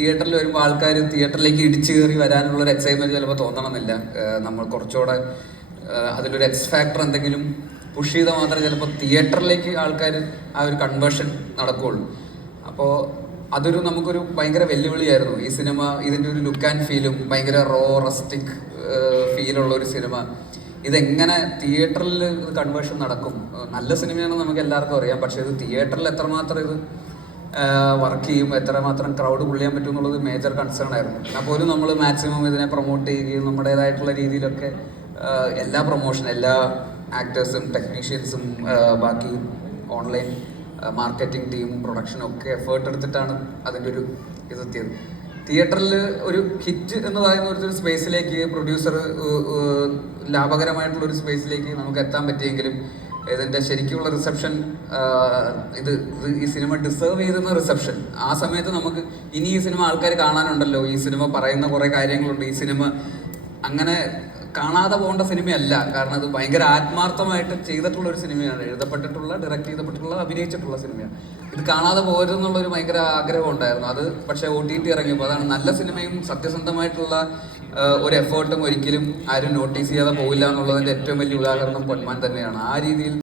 തിയേറ്ററിൽ വരുമ്പോൾ ആൾക്കാർ തിയേറ്ററിലേക്ക് ഇടിച്ചു കയറി വരാനുള്ള ഒരു എക്സൈറ്റ്മെന്റ് ചിലപ്പോൾ തോന്നണമെന്നില്ല. നമ്മൾ കുറച്ചുകൂടെ അതിലൊരു എക്സ് ഫാക്ടർ എന്തെങ്കിലും പുഷ് ചെയ്താൽ മാത്രമേ ചിലപ്പോൾ തിയേറ്ററിലേക്ക് ആൾക്കാർ ആ ഒരു കൺവേർഷൻ നടക്കുകയുള്ളൂ. അപ്പോൾ അതൊരു നമുക്കൊരു ഭയങ്കര വെല്ലുവിളിയായിരുന്നു. ഈ സിനിമ ഇതിൻ്റെ ഒരു ലുക്ക് ആൻഡ് ഫീലും ഭയങ്കര റോ റസ്റ്റിക് ഫീലുള്ള ഒരു സിനിമ, ഇതെങ്ങനെ തിയേറ്ററിൽ കൺവേർഷൻ നടക്കും? നല്ല സിനിമയാണെന്ന് നമുക്ക് എല്ലാവർക്കും അറിയാം, പക്ഷേ ഇത് തിയേറ്ററിൽ എത്രമാത്രം ഇത് വർക്ക് ചെയ്യും, എത്രമാത്രം ക്രൗഡ് പുള്ള് ചെയ്യാൻ പറ്റും എന്നുള്ളത് മേജർ കൺസേൺ ആയിരുന്നു. എന്നാൽ പോലും നമ്മൾ മാക്സിമം ഇതിനെ പ്രൊമോട്ട് ചെയ്യുകയും നമ്മുടേതായിട്ടുള്ള രീതിയിലൊക്കെ എല്ലാ പ്രൊമോഷൻ, എല്ലാ ആക്ടേഴ്സും ടെക്നീഷ്യൻസും ബാക്കി ഓൺലൈൻ മാർക്കറ്റിംഗ് ടീമും പ്രൊഡക്ഷനും ഒക്കെ എഫേർട്ട് എടുത്തിട്ടാണ് അതിൻ്റെ ഒരു ഇതെത്തിയത്. തിയേറ്ററിൽ ഒരു ഹിറ്റ് എന്ന് പറയുന്ന ഒരു സ്പേസിലേക്ക് പ്രൊഡ്യൂസർ ലാഭകരമായിട്ടുള്ളൊരു സ്പേസിലേക്ക് നമുക്ക് എത്താൻ പറ്റിയെങ്കിലും ഇതിൻ്റെ ശരിക്കുള്ള റിസപ്ഷൻ, ഇത് ഈ സിനിമ ഡിസേർവ് ചെയ്തുന്ന റിസപ്ഷൻ, ആ സമയത്ത് നമുക്ക് ഇനി ഈ സിനിമ ആൾക്കാർ കാണാനുണ്ടല്ലോ, ഈ സിനിമ പറയുന്ന കുറേ കാര്യങ്ങളുണ്ട്, ഈ സിനിമ അങ്ങനെ കാണാതെ പോകേണ്ട സിനിമയല്ല. കാരണം അത് ഭയങ്കര ആത്മാർത്ഥമായിട്ട് ചെയ്തിട്ടുള്ള ഒരു സിനിമയാണ്, എഴുതപ്പെട്ടിട്ടുള്ള, ഡയറക്റ്റ് ചെയ്തപ്പെട്ടിട്ടുള്ള, അഭിനയിച്ചിട്ടുള്ള സിനിമയാണ്. ഇത് കാണാതെ പോകരുതെന്നുള്ളൊരു ഭയങ്കര ആഗ്രഹം ഉണ്ടായിരുന്നു. അത് പക്ഷേ OTT ഇറങ്ങിയപ്പോൾ അതാണ്, നല്ല സിനിമയും സത്യസന്ധമായിട്ടുള്ള ഒരു എഫേർട്ടും ഒരിക്കലും ആരും നോട്ടീസ് ചെയ്യാതെ പോകില്ല എന്നുള്ളതിൻ്റെ ഏറ്റവും വലിയ ഉദാഹരണം പൊന്മാൻ തന്നെയാണ്. ആ രീതിയിൽ